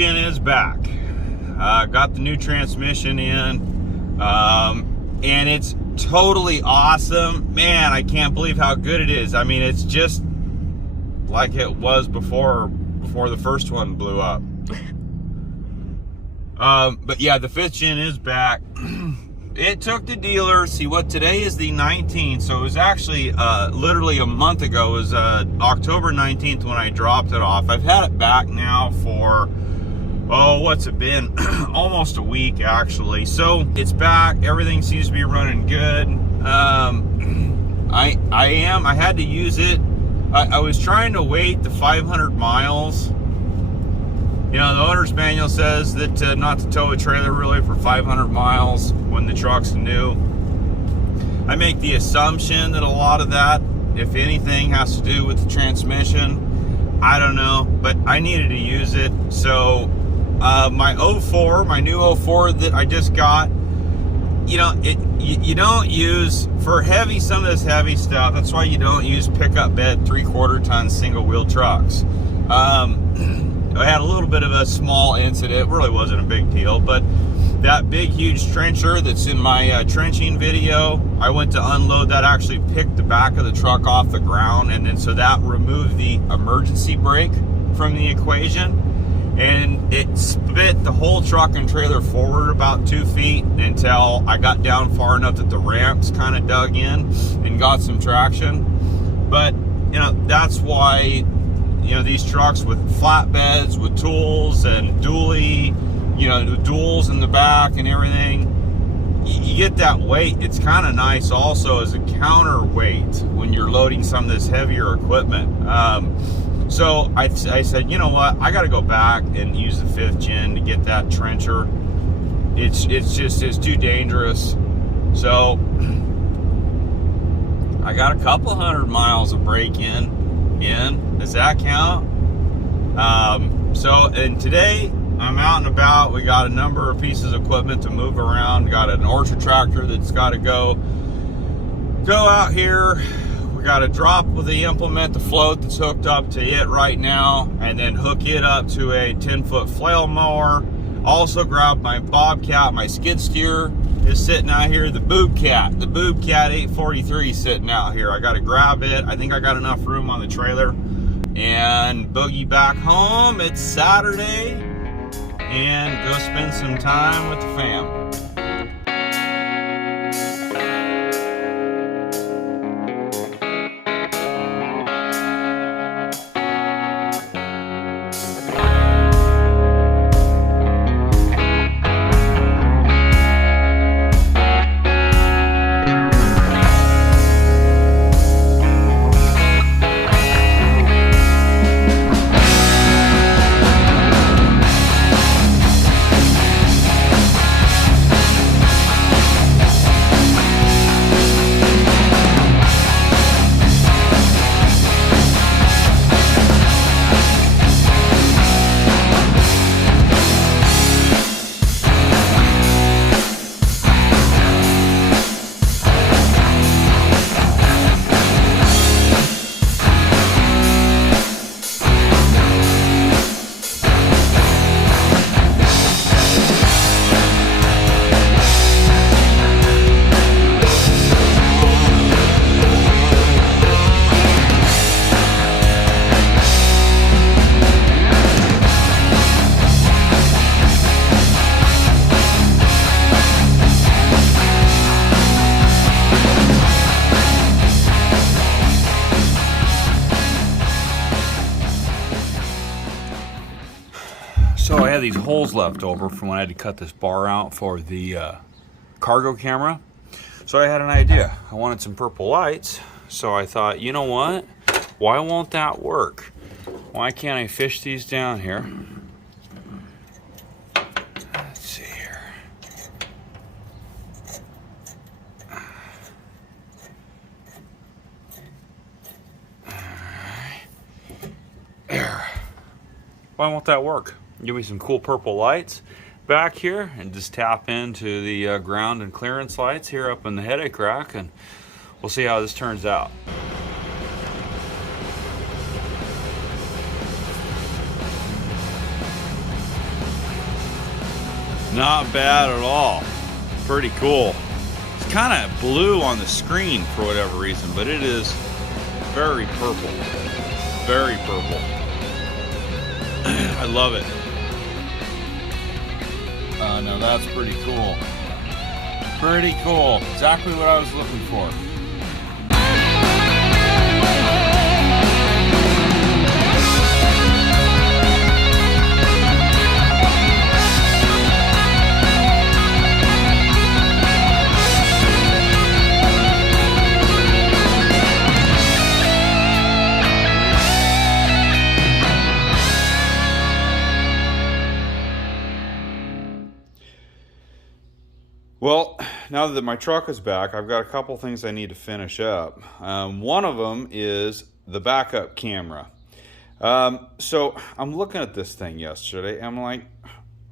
Gen is back. Got the new transmission in, and it's totally awesome. Man, I can't believe how good it is. I mean, it's just like it was before the first one blew up. But yeah, the 5th gen is back. It took the dealer, see what, today is the 19th, so it was actually literally a month ago. It was October 19th when I dropped it off. I've had it back now for, oh, what's it been? Almost a week, actually. So it's back, everything seems to be running good. I had to use it. I was trying to wait the 500 miles. You know, the owner's manual says that not to tow a trailer really for 500 miles when the truck's new. I make the assumption that a lot of that, if anything, has to do with the transmission. I don't know, but I needed to use it. So my 04, my new 04 that I just got, you know, you don't use, for heavy, some of this heavy stuff, that's why you don't use pickup bed 3/4 ton single wheel trucks. I had a little bit of a small incident. It really wasn't a big deal, but that big, huge trencher that's in my trenching video, I went to unload that, actually picked the back of the truck off the ground, and then so that removed the emergency brake from the equation, and it spit the whole truck and trailer forward about 2 feet until I got down far enough that the ramps kind of dug in and got some traction. But, you know, that's why, you know, these trucks with flatbeds, with tools and dually, you know, duals in the back and everything, you get that weight. It's kind of nice also as a counterweight when you're loading some of this heavier equipment. So I said, you know what, I got to go back and use the 5th gen to get that trencher. It's too dangerous. So I got a couple 100 miles of break in. Does that count? And today I'm out and about. We got a number of pieces of equipment to move around. We got an orchard tractor that's got to go out here. We got to drop with the implement, the float that's hooked up to it right now, and then hook it up to a 10-foot flail mower. Also grab my Bobcat, my skid steer is sitting out here. The Bobcat 843 sitting out here. I got to grab it. I think I got enough room on the trailer and boogie back home. It's Saturday and go spend some time with the fam. So I had these holes left over from when I had to cut this bar out for the cargo camera. So I had an idea. I wanted some purple lights. So I thought, you know what? Why won't that work? Why can't I fish these down here? Let's see here. There. Why won't that work? Give me some cool purple lights back here and just tap into the ground and clearance lights here up in the headache rack, and we'll see how this turns out. Not bad at all. Pretty cool. It's kind of blue on the screen for whatever reason, but it is very purple. Very purple. I love it. No, that's pretty cool. Pretty cool. Exactly what I was looking for. Well, now that my truck is back, I've got a couple things I need to finish up. One of them is the backup camera. So I'm looking at this thing yesterday. I'm like,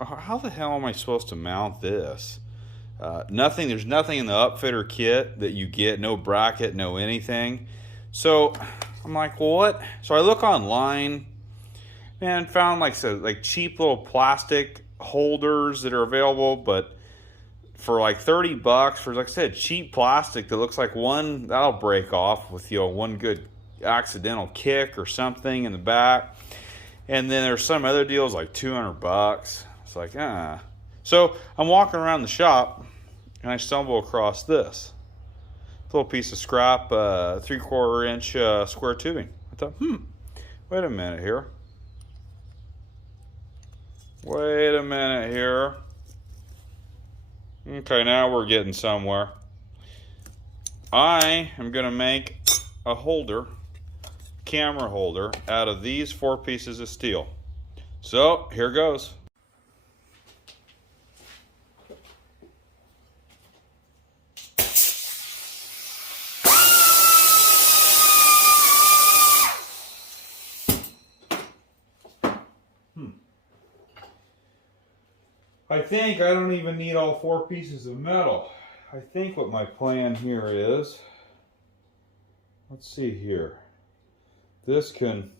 how the hell am I supposed to mount this? There's nothing in the upfitter kit that you get, no bracket, no anything. So I'm like, well, what? So I look online and found like cheap little plastic holders that are available, but for like 30 bucks for, like I said, cheap plastic that looks like one that'll break off with, one good accidental kick or something in the back. And then there's some other deals like 200 bucks. It's like, So I'm walking around the shop and I stumble across this little piece of scrap 3/4 inch square tubing. I thought, wait a minute here. Okay, now we're getting somewhere. I am going to make a holder, camera holder, out of these 4 pieces of steel. So, here goes. I think I don't even need all 4 pieces of metal. I think what my plan here is, let's see here. This can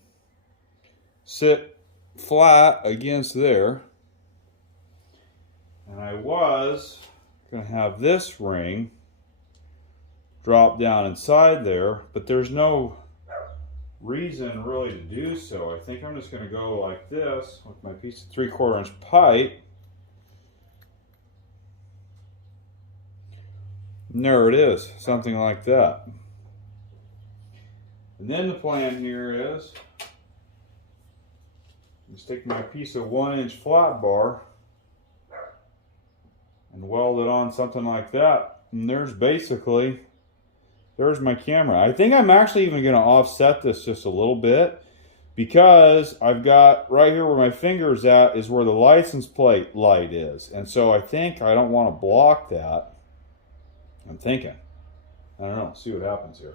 sit flat against there. And I was going to have this ring drop down inside there, but there's no reason really to do so. I think I'm just going to go like this with my piece of 3/4 inch pipe. And there it is, something like that. And then the plan here is stick my piece of 1 inch flat bar and weld it on something like that. And there's my camera. I think I'm actually even going to offset this just a little bit, because I've got right here where my finger is at is where the license plate light is. And so I think I don't want to block that. I'm thinking. I don't know. See what happens here.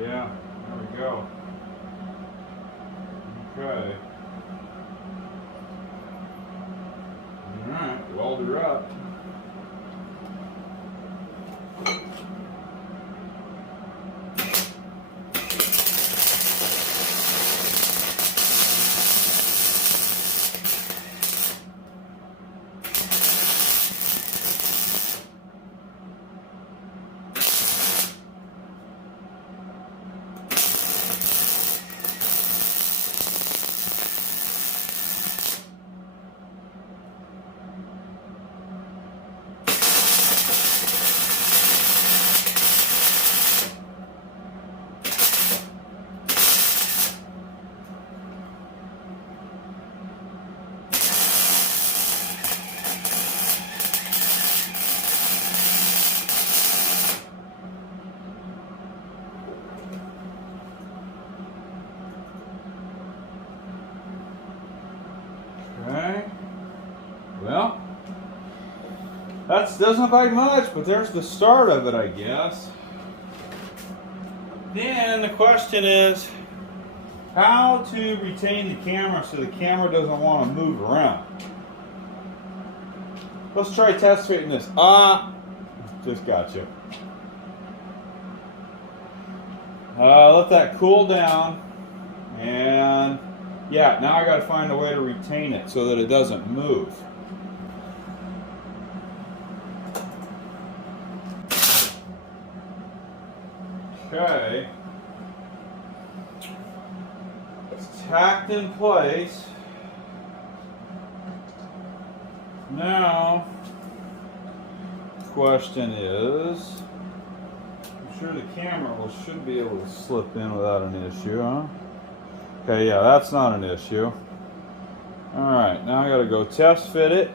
Yeah, there we go. Okay. Alright, weld her up. Well, that doesn't look like much, but there's the start of it, I guess. Then the question is how to retain the camera so the camera doesn't want to move around. Let's try test fitting this. Just got you. Let that cool down, and yeah, now I got to find a way to retain it so that it doesn't move. Okay, it's tacked in place. Now, the question is, I'm sure the camera should be able to slip in without an issue, huh? Okay, yeah, that's not an issue. Alright, now I gotta go test fit it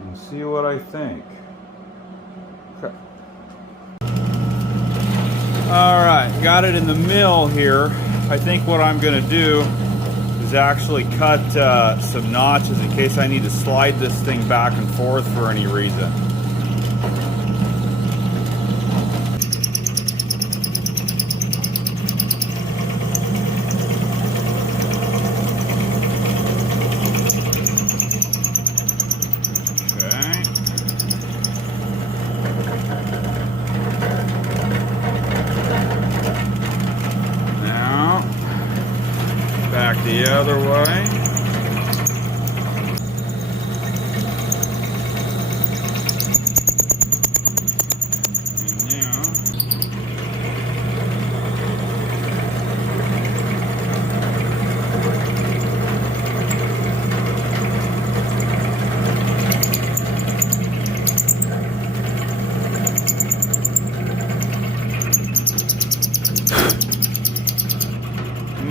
and see what I think. Okay. Alright, got it in the mill here. I think what I'm gonna do is actually cut some notches in case I need to slide this thing back and forth for any reason. Back the other way.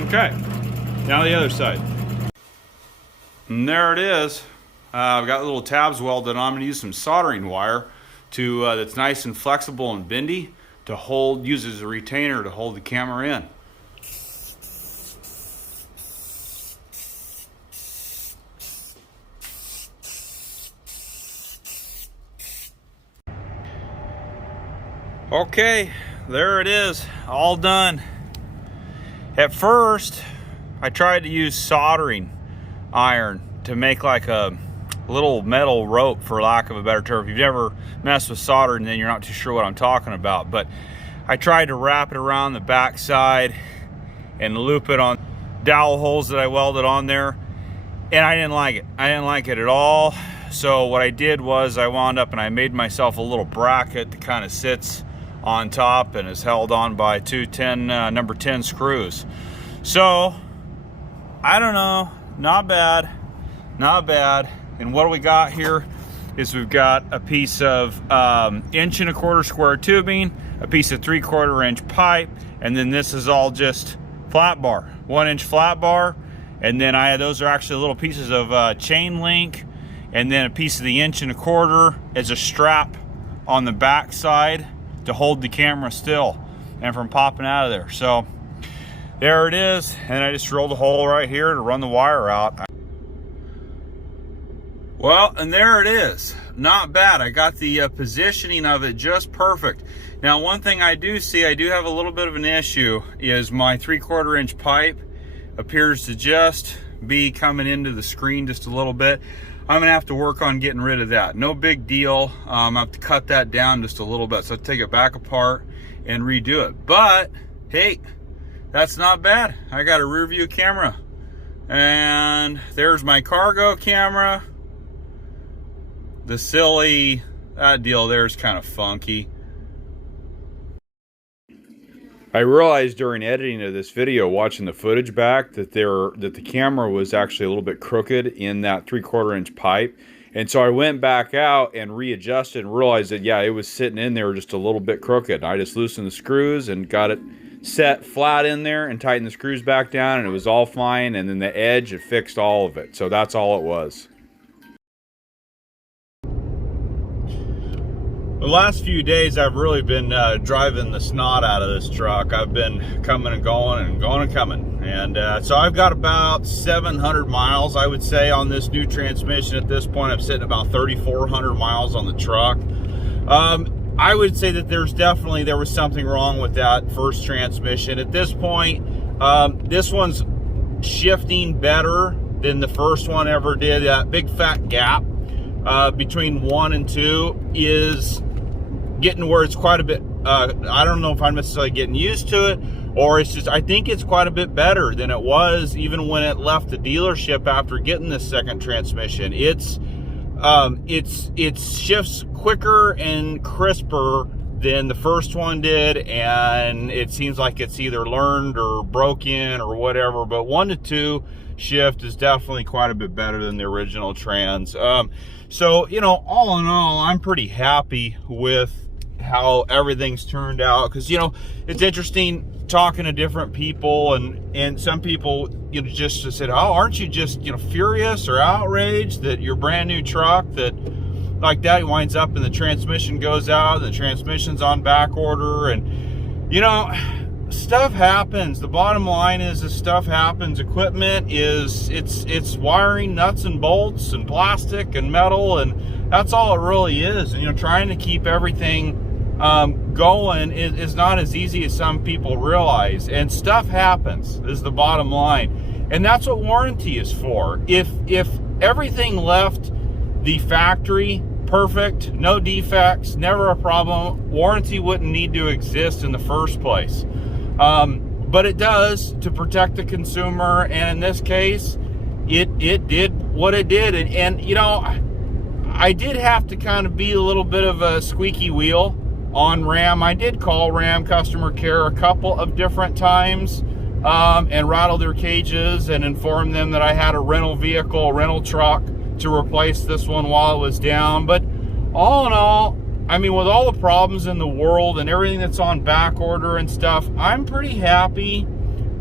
Okay. Now the other side. And there it is. I've got little tabs welded on. I'm going to use some soldering wire to that's nice and flexible and bendy to hold, use as a retainer to hold the camera in. Okay, there it is, all done. At first, I tried to use soldering iron to make like a little metal rope, for lack of a better term. If you've never messed with soldering, then you're not too sure what I'm talking about. But I tried to wrap it around the back side and loop it on dowel holes that I welded on there, and I didn't like it. I didn't like it at all. So what I did was I wound up and I made myself a little bracket that kind of sits on top and is held on by two number 10 screws. So I don't know, not bad, not bad. And what we got here is we've got a piece of 1 1/4 square tubing, a piece of 3/4 inch pipe, and then this is all just flat bar, 1 inch flat bar. And then those are actually little pieces of chain link, and then a piece of the 1 1/4 inch as a strap on the back side to hold the camera still and from popping out of there. So there it is, and I just drilled a hole right here to run the wire out. Well, and there it is. Not bad. I got the positioning of it just perfect. Now, one thing I do see, I do have a little bit of an issue, is my 3/4 inch pipe appears to just be coming into the screen just a little bit. I'm gonna have to work on getting rid of that. No big deal. I have to cut that down just a little bit. So I'll take it back apart and redo it. But hey, that's not bad. I got a rear view camera, and there's my cargo camera. The silly, that deal there is kind of funky. I realized during editing of this video, watching the footage back, that the camera was actually a little bit crooked in that 3/4 inch pipe. And so I went back out and readjusted and realized that, yeah, it was sitting in there just a little bit crooked. I just loosened the screws and got it set flat in there and tightened the screws back down, and it was all fine. And then the edge, it fixed all of it. So that's all it was. The last few days, I've really been driving the snot out of this truck. I've been coming and going and going and coming. And so I've got about 700 miles, I would say, on this new transmission at this point. I'm sitting about 3,400 miles on the truck. I would say that there was something wrong with that first transmission. At this point, this one's shifting better than the first one ever did. That big fat gap between 1 and 2 is getting where it's quite a bit, I don't know if I'm necessarily getting used to it, or it's just, I think it's quite a bit better than it was even when it left the dealership after getting this second transmission. It shifts quicker and crisper than the first one did, and it seems like it's either learned or broken or whatever, but 1 to 2 shift is definitely quite a bit better than the original trans. So, you know, all in all, I'm pretty happy with how everything's turned out, because, you know, it's interesting talking to different people, and some people, you know, just said, oh, aren't you just, you know, furious or outraged that your brand new truck that like that winds up and the transmission goes out and the transmission's on back order? And, you know, stuff happens. The bottom line is stuff happens. Equipment is, it's wiring, nuts and bolts and plastic and metal, and that's all it really is. And, you know, trying to keep everything going is not as easy as some people realize, and stuff happens is the bottom line. And that's what warranty is for. If everything left the factory perfect, no defects, never a problem, warranty wouldn't need to exist in the first place. But it does to protect the consumer, and in this case, it did what it did. And you know, I did have to kind of be a little bit of a squeaky wheel on Ram. I did call Ram customer care a couple of different times and rattle their cages and inform them that I had a rental vehicle, a rental truck to replace this one while it was down. But all in all, I mean, with all the problems in the world and everything that's on back order and stuff, I'm pretty happy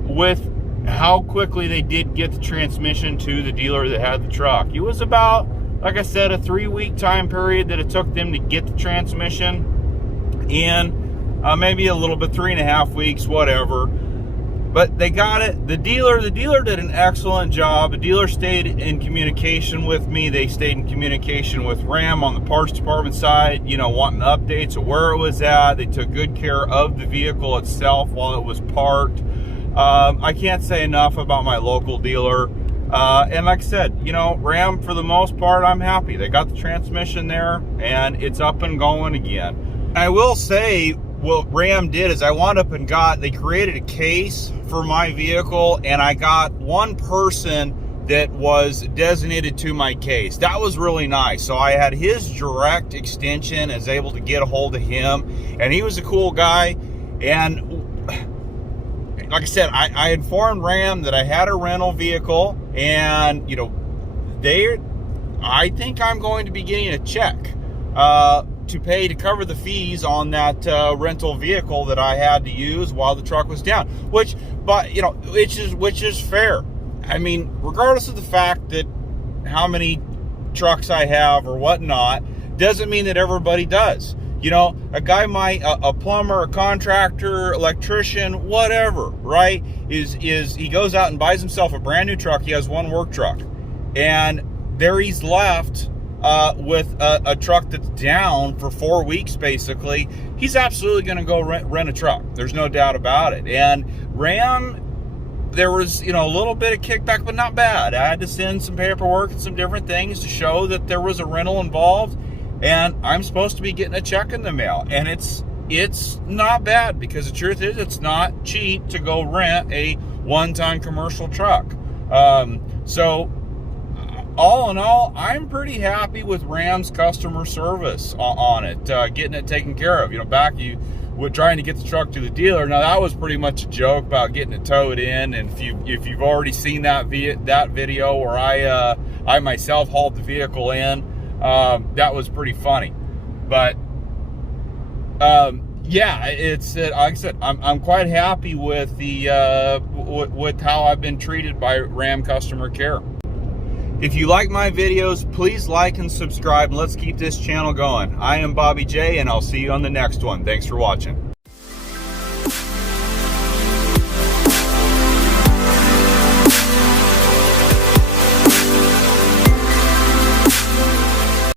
with how quickly they did get the transmission to the dealer that had the truck. It was about, like I said, a 3-week time period that it took them to get the transmission, and maybe a little bit, 3.5 weeks, whatever. But they got it. The dealer did an excellent job. The dealer stayed in communication with me. They stayed in communication with Ram on the parts department side, you know, wanting updates of where it was at. They took good care of the vehicle itself while it was parked. I can't say enough about my local dealer. And like I said, you know, Ram, for the most part, I'm happy. They got the transmission there, and it's up and going again. I will say, what Ram did is they created a case for my vehicle, and I got one person that was designated to my case. That was really nice. So I had his direct extension, and was able to get a hold of him, and he was a cool guy. And like I said, I informed Ram that I had a rental vehicle, and, you know, I think I'm going to be getting a check to pay to cover the fees on that rental vehicle that I had to use while the truck was down, which is fair. I mean, regardless of the fact that how many trucks I have or whatnot, doesn't mean that everybody does. You know, a guy might, a plumber, a contractor, electrician, whatever, right, is he goes out and buys himself a brand new truck. He has one work truck, and there he's left with a truck that's down for 4 weeks, basically. He's absolutely going to go rent a truck. There's no doubt about it. And Ram, there was, you know, a little bit of kickback, but not bad. I had to send some paperwork and some different things to show that there was a rental involved, and I'm supposed to be getting a check in the mail. And it's not bad, because the truth is, it's not cheap to go rent a one-ton commercial truck. So all in all, I'm pretty happy with Ram's customer service on it, getting it taken care of. You know, back you were trying to get the truck to the dealer. Now, that was pretty much a joke about getting it towed in, and if you've already seen that video where I myself hauled the vehicle in, that was pretty funny. But yeah, it's like I said, I'm quite happy with with how I've been treated by Ram customer care. If you like my videos, please like and subscribe, and let's keep this channel going. I am Bobby J, and I'll see you on the next one. Thanks for watching.